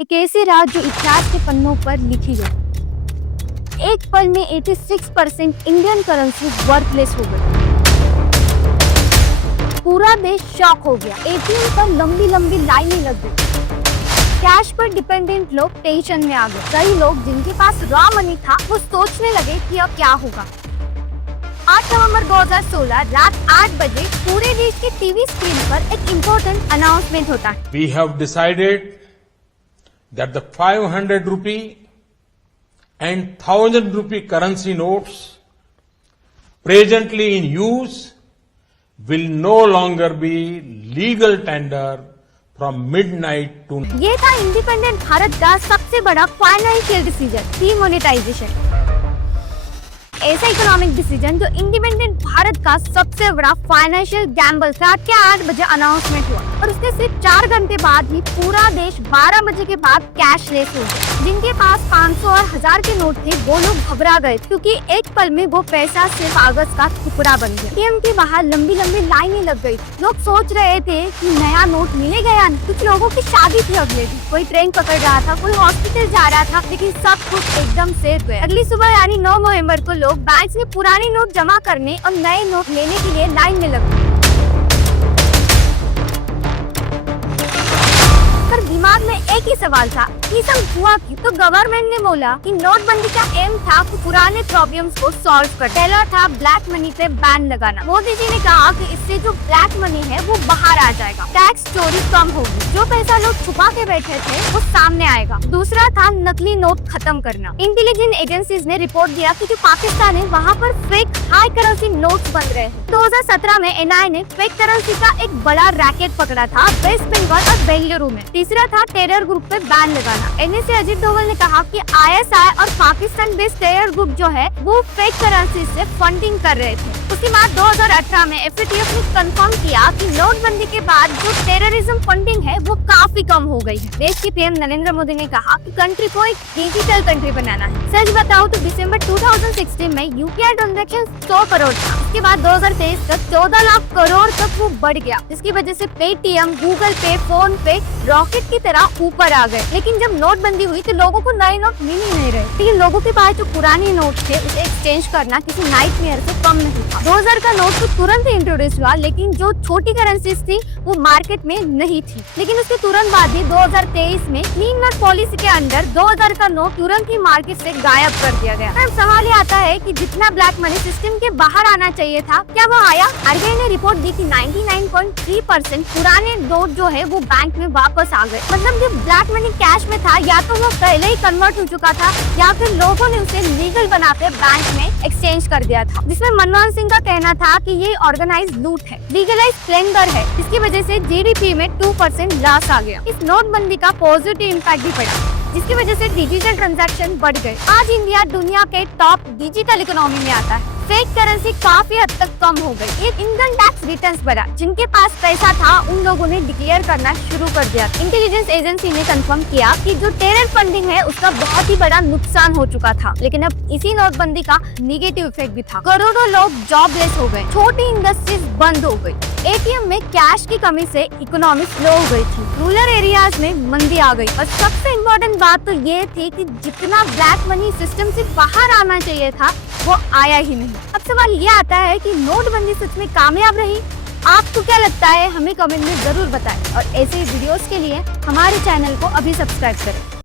एक ऐसी रात जो इतिहास के पन्नों पर लिखी गई। एक पल में 86% इंडियन करेंसी वर्थलेस हो गई। पूरा देश शॉक हो गया। एटीएम पर लंबी लंबी लाइनें लग गई। कैश पर डिपेंडेंट लोग टेंशन में आ गए। कई लोग जिनके पास रॉ मनी था वो सोचने लगे कि अब क्या होगा। 8 नवंबर 2016 रात 8 बजे पूरे देश के टीवी स्क्रीन पर एक इम्पोर्टेंट अनाउंसमेंट होता है। We have decided that the 500 rupee and 1000 rupee currency notes presently in use will no longer be legal tender from midnight to ये था इंडिपेंडेंट भारत का सबसे बड़ा फाइनेंशियल डिसीजन, डीमोनेटाइजेशन। ऐसा इकोनॉमिक डिसीजन जो इंडिपेंडेंट भारत का सबसे बड़ा फाइनेंशियल गैम्बल था। 8 बजे अनाउंसमेंट हुआ और उसके सिर्फ 4 घंटे बाद ही पूरा देश 12 बजे के बाद कैशलेस हो गया। जिनके पास 500 और 1000 के नोट थे वो लोग घबरा गए क्योंकि एक पल में वो पैसा सिर्फ कागज का टुकड़ा बन गया। एटीएम के बाहर लंबी लंबी लाइनें लग गई। लोग सोच रहे थे कि नया नोट मिलेगा या नहीं। कुछ लोगों की शादी थी अगले दिन, कोई ट्रेन पकड़ रहा था, कोई हॉस्पिटल जा रहा था, लेकिन सब कुछ एकदम सेफ गया। अगली सुबह यानी 9 नवंबर को लोग बैंक में पुराने नोट जमा करने और नए नोट लेने के लिए लाइन में लग गए। पर दिमाग में एक ही सवाल था कि सब हुआ क्यों? तो गवर्नमेंट ने बोला कि नोटबंदी का एम था कि पुराने प्रॉब्लम्स को सॉल्व कर। पहला था ब्लैक मनी पे बैन लगाना। मोदी जी ने कहा कि इससे जो ब्लैक मनी है वो बाहर आ जाएगा, टैक्स चोरी कम होगी, जो पैसा लोग छुपा के बैठे थे वो सामने आएगा। दूसरा था नकली नोट खत्म करना। इंटेलिजेंस एजेंसीज ने रिपोर्ट दिया कि जो पाकिस्तान है वहाँ पर फेक हाई करेंसी नोट बन रहे हैं। 2017 में एनआईए ने फेक करेंसी का एक बड़ा रैकेट पकड़ा था वेस्ट बंगाल और बेंगलुरु में। तीसरा था टेरर ग्रुप पे बैन लगाना। एनएसए अजीत डोभाल ने कहा कि आईएसआई और पाकिस्तान बेस्ड टेरर ग्रुप जो है वो फेक करेंसी से फंडिंग कर रहे थे। उसके बाद 2018 में एफएटीएफ ने कंफर्म किया कि नोटबंदी के बाद जो टेररिज्म फंडिंग है वो काफी कम हो गई है। देश के पीएम नरेंद्र मोदी ने कहा कि कंट्री को एक डिजिटल कंट्री बनाना है। सच बताओ तो दिसंबर 2016 में यूपीआई ट्रांजैक्शन 100 करोड़ था। इसके बाद 2023 तक 14 लाख करोड़ तक वो बढ़ गया, जिसकी वजह से पेटीएम, गूगल पे, फोन पे रॉकेट की तरह ऊपर आ गए। लेकिन जब नोटबंदी हुई तो लोगों को नए नोट मिल ही नहीं रहे। लेकिन लोगों के पास जो पुराने नोट थे उसे एक्सचेंज करना किसी नाइटमेयर से कम नहीं था। 2000 का नोट तो तुरंत ही इंट्रोड्यूस हुआ, लेकिन जो छोटी करेंसीज थी वो मार्केट में नहीं थी। लेकिन उसके तुरंत बाद ही 2023 में क्लीन नोट पॉलिसी के अंदर 2000 का नोट तुरंत ही मार्केट से गायब कर दिया गया। अब सवाल ये आता है कि जितना ब्लैक मनी सिस्टम के बाहर आना चाहिए था, क्या वो आया? आरबीआई ने रिपोर्ट दी कि 99.3% पुराने नोट जो है वो बैंक में वापस आ गए। मतलब जो ब्लैक मनी कैश में था या तो वो पहले ही कन्वर्ट हो चुका था या फिर लोगों ने उसे लीगल बनाकर बैंक में एक्सचेंज कर दिया था। जिसमें मनमोहन सिंह का कहना था कि ये ऑर्गेनाइज लूट है, लीगलाइज स्प्लेंडर है। इसकी वजह से जीडीपी में 2% लॉस आ गया। इस नोटबंदी का पॉजिटिव इम्पैक्ट भी पड़ा, जिसकी वजह से डिजिटल ट्रांजैक्शन बढ़ गए। आज इंडिया दुनिया के टॉप डिजिटल इकोनॉमी में आता है। फेक करेंसी काफी हद तक कम हो गई। एक इनकम टैक्स रिटर्न्स बढ़ा। जिनके पास पैसा था उन लोगों ने डिक्लेयर करना शुरू कर दिया। इंटेलिजेंस एजेंसी ने कंफर्म किया कि जो टेरर फंडिंग है उसका बहुत ही बड़ा नुकसान हो चुका था। लेकिन अब इसी नोटबंदी का नेगेटिव इफेक्ट भी था। करोड़ों लोग जॉबलेस हो गए, छोटी इंडस्ट्रीज बंद हो गई, एटीएम में कैश की कमी से इकोनॉमी स्लो हो गई थी, रूरल एरियाज में मंदी आ गई और सबसे इम्पोर्टेंट बात तो ये थी कि जितना ब्लैक मनी सिस्टम से बाहर आना चाहिए था वो आया ही नहीं। अब सवाल ये आता है कि नोटबंदी सच में कामयाब रही? आपको क्या लगता है? हमें कमेंट में जरूर बताएं और ऐसे ही वीडियोस के लिए हमारे चैनल को अभी सब्सक्राइब करें।